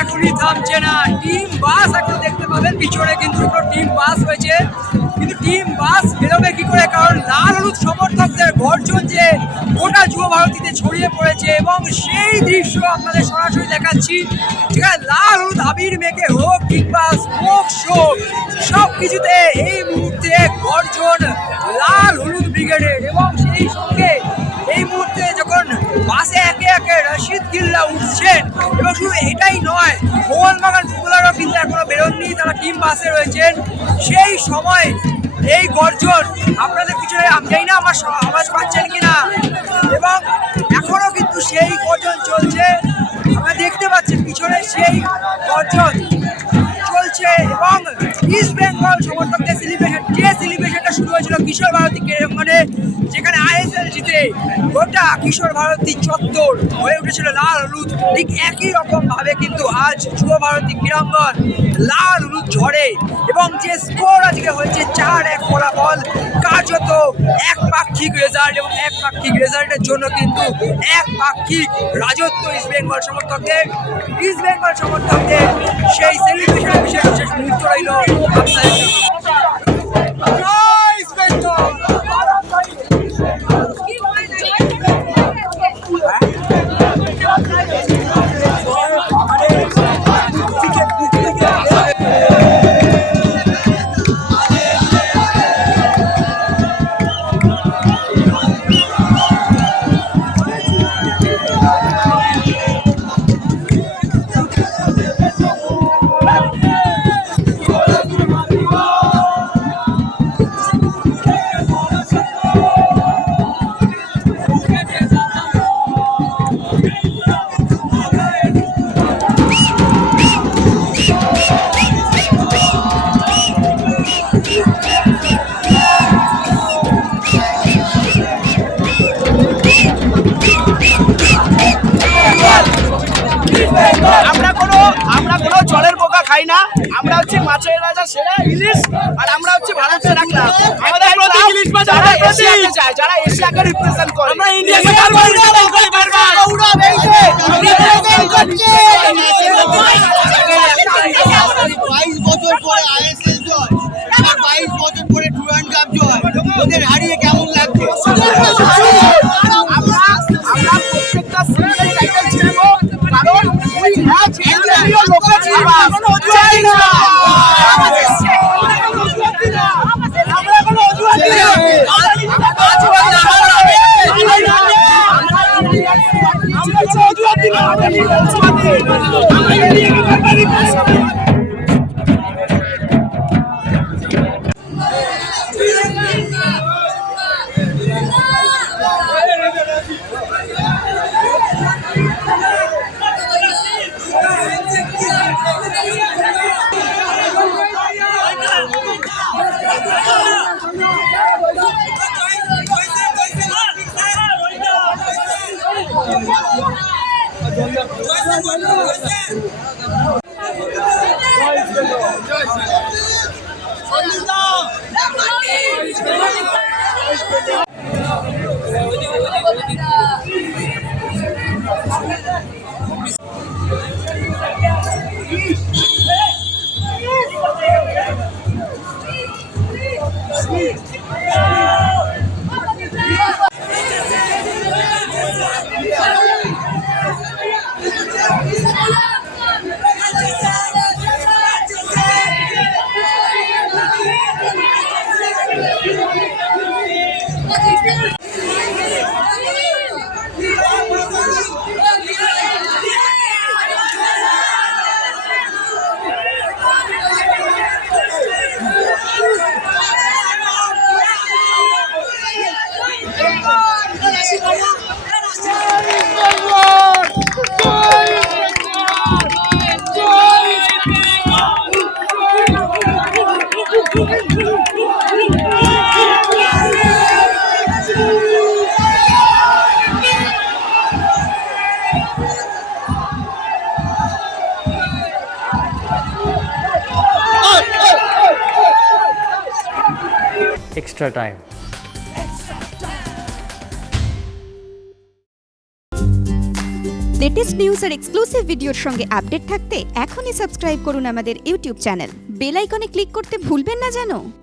এখনই থামছে না। টিম বাস এখন দেখতে পাবেন পিছনে কিন্তু টিম বাস হয়েছে, কিন্তু টিম বাস বেরোবে কি করে, কারণ লাল হলুদ সমর্থকদের গর্জন যে গোটা যুব ভারতীতে ছড়িয়ে পড়েছে এবং সেই দৃশ্য আপনাদের সরাসরি দেখাচ্ছি, যেখানে লাল হলুদ আবির মেখে হোক কিংবা স্মোক শো, সব কিছুতে এই মুহূর্তে গর্জন লাল হলুদ ব্রিগেডের। এবং সেই সঙ্গে এই মুহূর্তে যখন বাসে একে একে রশিদ গিল্লা উঠছেন, এবং শুধু এটাই নয়, মোহনবাগান ফুটবলারও কিন্তু এখনো বেরোননি, তারা টিম বাসে রয়েছেন। সেই সময় এই গর্জন আপনাদের পিছনে, আমি জানি না আমার আওয়াজ পাচ্ছেন কিনা, এবং এখনো কিন্তু সেই গর্জন চলছে, আপনারা দেখতে পাচ্ছেন পিছনে সেই গর্জন চলছে। এবং ইস্ট বেঙ্গল সমর্থকদের সেলিব্রেশন, যে সেলিব্রেশনটা শুরু হয়েছিল কিশোর ভারতী ক্রীড়াঙ্গনে, যেখানে আইএসএল জিতে গোটা কিশোর ভারতী চত্বর হয়ে উঠেছিল লাল হলুদ, ঠিক একই রকম ভাবে কিন্তু আজ যুব ভারতী ক্রীড়াঙ্গন লাল হলুদ ঝড়ে। এবং যে স্কোর আজকে হয়েছে 4-1 ফলাফল, কার্যত একপাক্ষিক রেজাল্ট, এবং একপাক্ষিক রেজাল্টের জন্য কিন্তু একপাক্ষিক রাজত্ব ইস্ট বেঙ্গল সমর্থকদের। ইস্ট বেঙ্গল সমর্থকদের সেই সেলিব্রেশনের বিশেষ বিশেষ মুহূর্ত রইল আপনাদের জন্য। আমরা কোনো জলের বোকা খাই না, আমরা হচ্ছে মাছের রাজা সেরা ইলিশ, আর আমরা হচ্ছে ভারত সেরা ক্লাব। আমাদের ইলিশ মাছ যারা এশিয়াকে যায়, যারা এশিয়াকে রিপ্রেজেন্ট করে, আমরা ইন্ডিয়াকে বারবার করি বারবার উড়া বেইছে 22 বছর পরে আইএসএল জয়, আর 22 বছর পরে ডুরান্ড কাপ জয়, ওদের হারিয়ে কেমন লাগছে? আমরা প্রত্যেকটা সিঙ্গেল টাইটেল জিতবো, কারণ we have Indian local team. চাই না আমরা কোনো অজুহাত দিই না, extra time. লেটেস্ট নিউজ আর এক্সক্লুসিভ ভিডিওর সঙ্গে আপডেট থাকতে এখনই সাবস্ক্রাইব করুন আমাদের ইউটিউব চ্যানেল। বেল আইকনে ক্লিক করতে ভুলবেন না যেন।